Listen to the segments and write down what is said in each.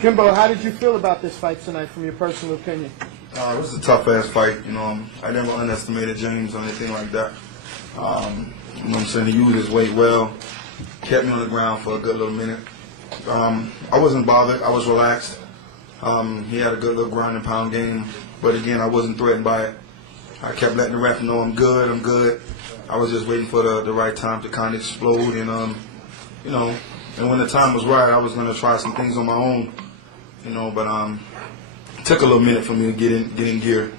Kimbo, how did you feel about this fight tonight from your personal opinion? It was a tough-ass fight. I never underestimated James or anything like that. You know what I'm saying? He used his weight well, kept me on the ground for a good little minute. I wasn't bothered. I was relaxed. He had a good little ground and pound game, but again, I wasn't threatened by it. I kept letting the ref know I'm good, I'm good. I was just waiting for the right time to kind of explode, and and when the time was right, I was going to try some things on my own, but it took a little minute for me to get in gear.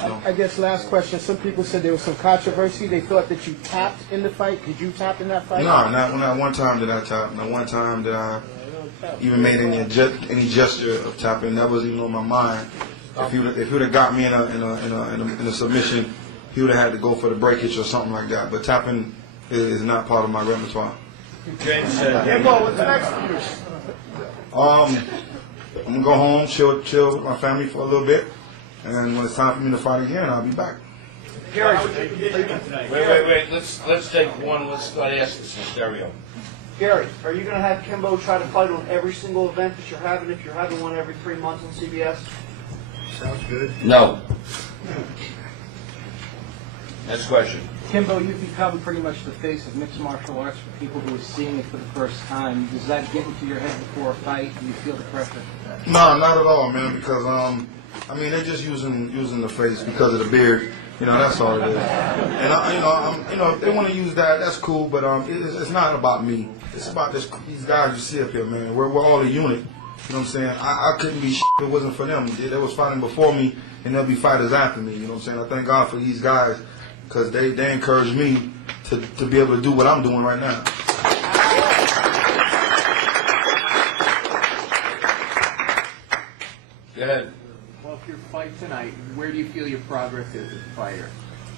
I guess last question, some people said there was some controversy. They thought that you tapped in the fight. Did you tap in that fight? No, not one time did I tap. Not one time did I even made any gesture of tapping. That wasn't even on my mind. If he would have got me in a submission, he would have had to go for the breakage or something like that. But tapping is not part of my repertoire. James said, Kimbo, what's next for you? I'm gonna go home, chill with my family for a little bit, and when it's time for me to fight again, I'll be back. Gary, wait. Let's take one. Let's ask this in stereo. Gary, are you going to have Kimbo try to fight on every single event that you're having if you're having one every 3 months on CBS? sounds good. No. Next question. Kimbo, you've become pretty much the face of mixed martial arts for people who are seeing it for the first time. Does that get into your head before a fight? Do you feel the pressure? No, not at all, man. Because they're just using the face because of the beard. That's all it is. And if they want to use that, that's cool. But it's not about me. It's about these guys you see up here, man. We're all a unit. You know what I'm saying? I couldn't be if it wasn't for them. They was fighting before me, and there'll be fighters after me. You know what I'm saying? I thank God for these guys because they encouraged me to be able to do what I'm doing right now. Go ahead. Well, if your fight tonight, where do you feel your progress is as a fighter?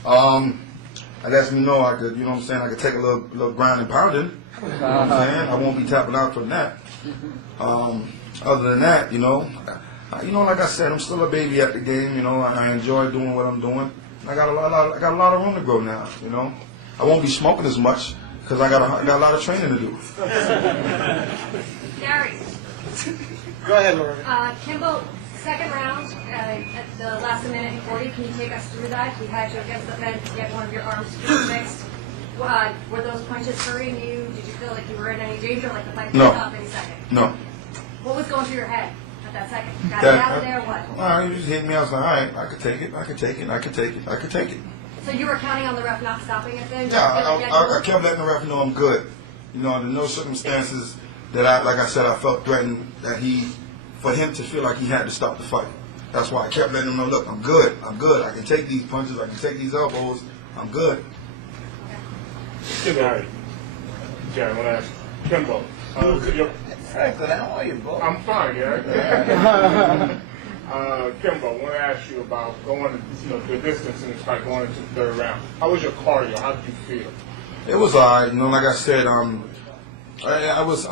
I guess I could, I could take a little ground and pounding. You know what I'm saying? I won't be tapping out from that. Other than that, like I said, I'm still a baby at the game. I enjoy doing what I'm doing. I got a lot of room to grow now. I won't be smoking as much because I got a lot of training to do. Gary. Go ahead, Laura. Kimbo, second round at the last minute and 40. Can you take us through that? You had you against the fence. You had one of your arms fixed. Were those punches hurting you? Did you feel like you were in any danger, like the fight was up any second? No. What was going through your head at that second? Got it out of there, what? Well, you just hit me. I was like, all right, I could take it. So you were counting on the ref not stopping it then? Yeah, I kept letting the ref know I'm good. Under no circumstances that I felt threatened for him to feel like he had to stop the fight. That's why I kept letting him know, look, I'm good. I can take these punches. I can take these elbows. I'm good. Gary, I want to ask Kimbo. Franklin, how are you, bro? I'm fine, Gary. Kimbo, I want to ask you about going the distance in this fight, going into the third round. How was your cardio? How did you feel? It was all right. Like I said, I was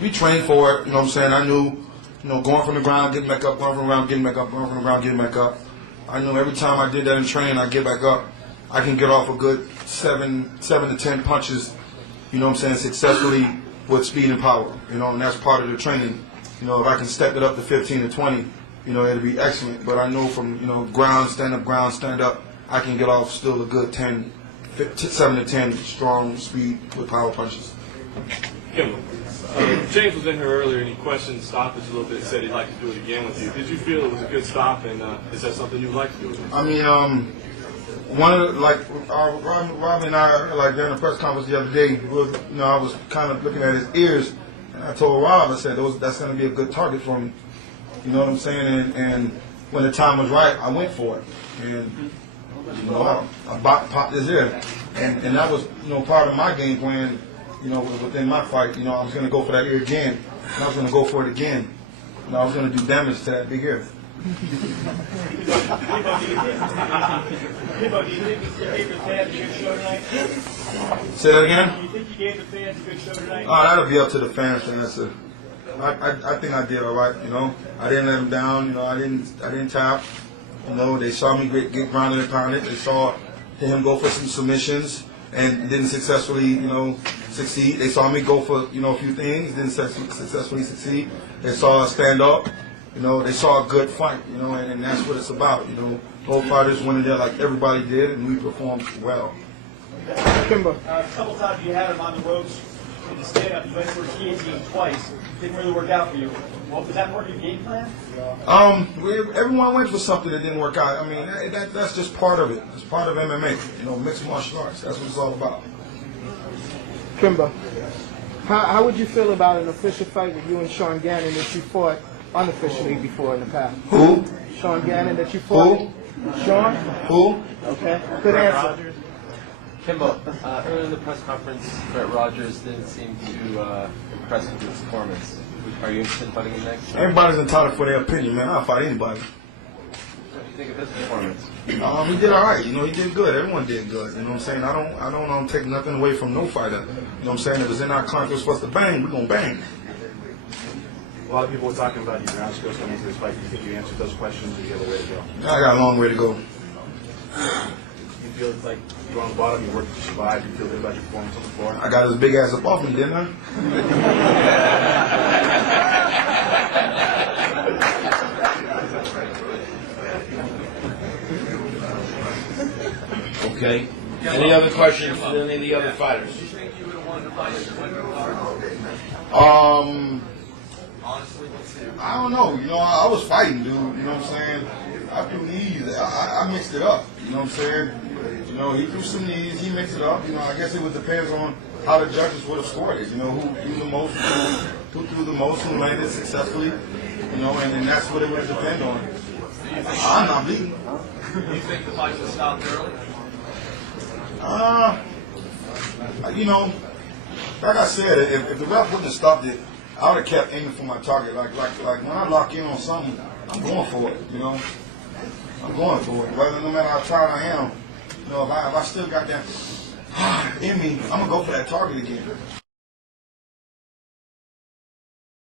we trained for it. You know what I'm saying? I knew, going from the ground, getting back up, going from the ground, getting back up, going from the ground, getting back up. I knew every time I did that in training, I get back up. I can get off a good 7 to 10 punches, successfully with speed and power, and that's part of the training. If I can step it up to 15 to 20, it'll be excellent. But I know from, ground, stand up, I can get off still a good 7 to 10 strong speed with power punches. Kimbo, James was in here earlier and he questioned stoppage a little bit and said he'd like to do it again with you. Did you feel it was a good stop, and is that something you'd like to do again? One of the, Robbie and I, during the press conference the other day, I was kind of looking at his ears, and I told Rob, I said, that's going to be a good target for me. You know what I'm saying? And when the time was right, I went for it. And, I popped his ear. And that was, part of my game plan, within my fight. I was going to go for that ear again, and I was going to go for it again. And I was going to do damage to that big ear. Say that again? Do you think you gave the fans a good show tonight? Oh, that'll be up to the fans to answer. I think I did all right. I didn't let them down. I didn't tap. They saw me get grounded and pounded. They saw him go for some submissions and didn't successfully, succeed. They saw me go for, a few things, didn't successfully succeed. They saw us stand up. They saw a good fight, and that's what it's about. Both fighters went in there like everybody did, and we performed well. Kimbo. A couple times you had him on the ropes in the stand-up. You went for a guillotine twice. Didn't really work out for you. What was that part of your game plan? Everyone went for something that didn't work out. I mean, that's just part of it. It's part of MMA, mixed martial arts. That's what it's all about. Kimbo, how would you feel about an official fight with you and Sean Gannon that you fought unofficially before in the past? Who? Sean Gannon that you fought? Who? Sean? Who? Okay, good answer. Kimbo, earlier in the press conference, Brett Rogers didn't seem too impressed with his performance. Are you interested in fighting him next? Everybody's entitled for their opinion, man. I'll fight anybody. What do you think of his performance? He did all right. He did good. Everyone did good. You know what I'm saying? I don't take nothing away from no fighter. You know what I'm saying? If it's in our contract for us to bang, we're going to bang. A lot of people were talking about your ground skills coming into this fight. Do you think you answered those questions, or do you have a way to go? I got a long way to go. You feel like you're on the bottom, you worked to survive, you feel good about your performance on the floor? I got his big ass up off me, didn't I? Okay. Any other questions from any of the other fighters? I don't know. I was fighting, dude. You know what I'm saying? I threw knees. I mixed it up. You know what I'm saying? He threw some knees. He mixed it up. I guess it would depend on how the judges would have scored it. Who threw the most, who threw the most, who landed successfully. And that's what it would depend on. I'm not bleeding. Do you think the fight was stopped early? Like I said, if the ref wouldn't have stopped it, I would have kept aiming for my target. Like when I lock in on something, I'm going for it. I'm going for it. No matter how tired I am, if I still got that in me, I'm gonna go for that target again.